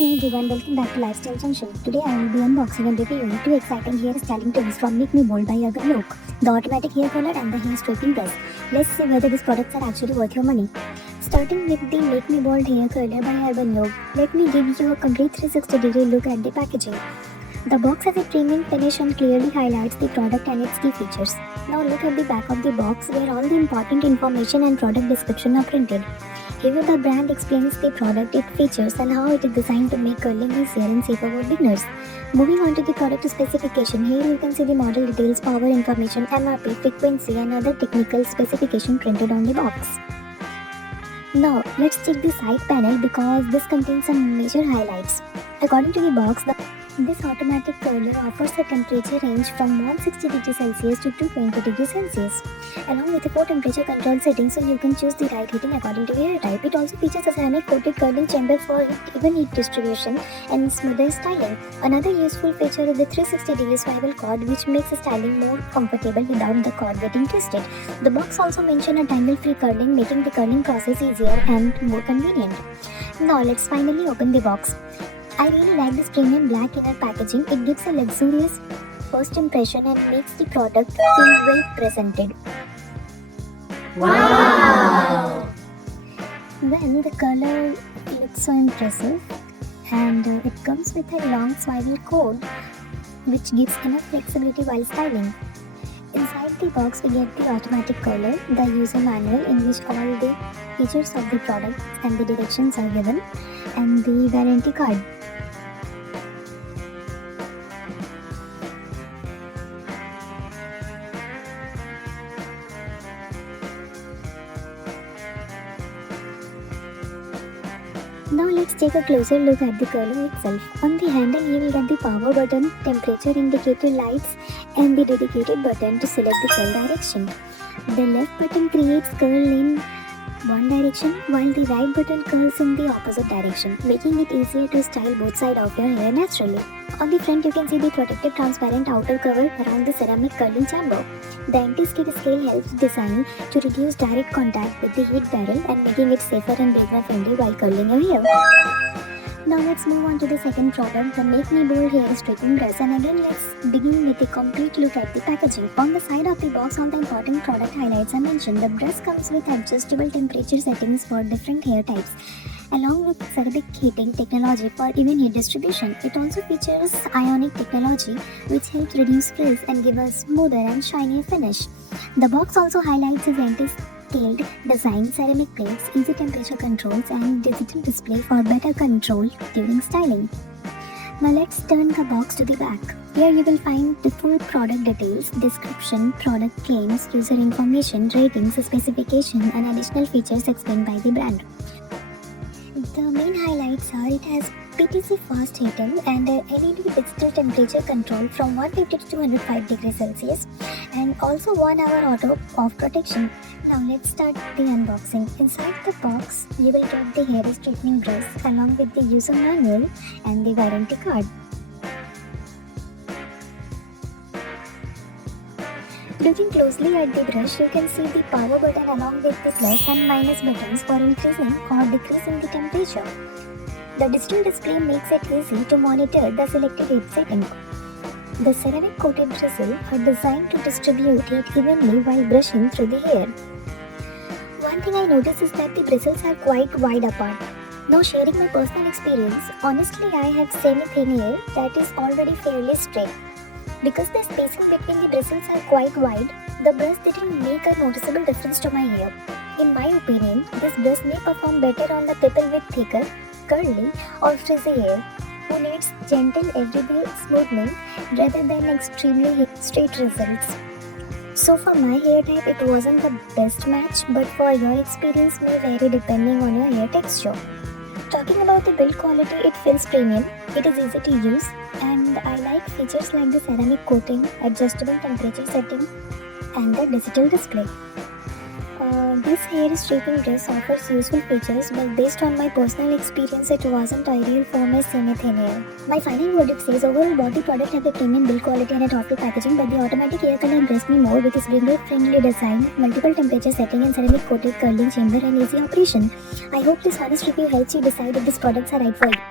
Hey everyone, welcome back to Lifestyle Junction. Today I will be unboxing and reviewing two exciting hair styling tools from Make Me Bold by Urban Look, the automatic hair curler and the hair straightening brush. Let's see whether these products are actually worth your money. Starting with the Make Me Bold hair curler by Urban Look, let me give you a complete 360-degree look at the packaging. The box has a premium finish and clearly highlights the product and its key features. Now look at the back of the box where all the important information and product description are printed. Here the brand explains the product, its features and how it is designed to make curling easier and safer for beginners. Moving on to the product specification, here you can see the model details, power information, MRP, frequency and other technical specification printed on the box. Now let's check the side panel because this contains some major highlights. According to the box, this automatic curler offers a temperature range from 160 degrees Celsius to 220 degrees Celsius, along with 4 temperature control settings so you can choose the right heating according to your hair type. It also features a ceramic coated curling chamber for even heat distribution and smoother styling. Another useful feature is the 360 degree swivel cord, which makes styling more comfortable without the cord getting twisted. The box also mentions a tangle-free curling, making the curling process easier and more convenient. Now let's finally open the box. I really like this premium black inner packaging. It gives a luxurious first impression and makes the product feel well presented. Wow! Well, the color looks so impressive and it comes with a long swivel cord which gives enough flexibility while styling. Inside the box we get the automatic curler, the user manual in which all the features of the product and the directions are given, and the warranty card. Now let's take a closer look at the curler itself. On the handle you will get the power button, temperature indicator lights and the dedicated button to select the curl direction. The left button creates curl in one direction while the right button curls in the opposite direction, making it easier to style both sides of your hair naturally. On the front you can see the protective transparent outer cover around the ceramic curling chamber. The anti-skid scale helps design to reduce direct contact with the heat barrel and making it safer and beginner friendly while curling your hair. Now let's move on to the second product, the Make Me Bold hair straightening brush, and again let's begin with a complete look at the packaging. On the side of the box, all the important product highlights are mentioned. The brush comes with adjustable temperature settings for different hair types, along with ceramic heating technology for even heat distribution. It also features ionic technology which helps reduce frizz and give a smoother and shinier finish. The box also highlights its anti-scaled design, ceramic plates, easy temperature controls and digital display for better control during styling. Now let's turn the box to the back. Here you will find the full product details, description, product claims, user information, ratings, specification and additional features explained by the brand. The main highlights are it has PTC fast heating and a LED digital temperature control from 150 to 205 degrees Celsius and also 1 hour auto off protection. Now let's start the unboxing. Inside the box you will get the hair straightening brush along with the user manual and the warranty card. Looking closely at the brush, you can see the power button along with the plus and minus buttons for increasing or decreasing the temperature. The digital display makes it easy to monitor the selected heat setting. The ceramic coated bristles are designed to distribute heat evenly while brushing through the hair. One thing I noticed is that the bristles are quite wide apart. Now sharing my personal experience, honestly I have semi-thin hair that is already fairly straight. Because the spacing between the bristles are quite wide, the brush didn't make a noticeable difference to my hair. In my opinion, this brush may perform better on the people with thicker, curly or frizzy hair who needs gentle everyday smoothing rather than extremely straight results. So for my hair type it wasn't the best match, but for your experience may vary depending on your hair texture. Talking about the build quality, it feels premium, it is easy to use and I like features like the ceramic coating, adjustable temperature setting and the digital display. This hair straightening brush offers useful features, but based on my personal experience it wasn't ideal for my semi-thin hair. My final verdict says overall body product have a premium build quality and a thoughtful packaging, but the automatic hair color impressed me more with its beginner-friendly design, multiple temperature setting and ceramic coated curling chamber and easy operation. I hope this honest review helps you decide if these products are right for you.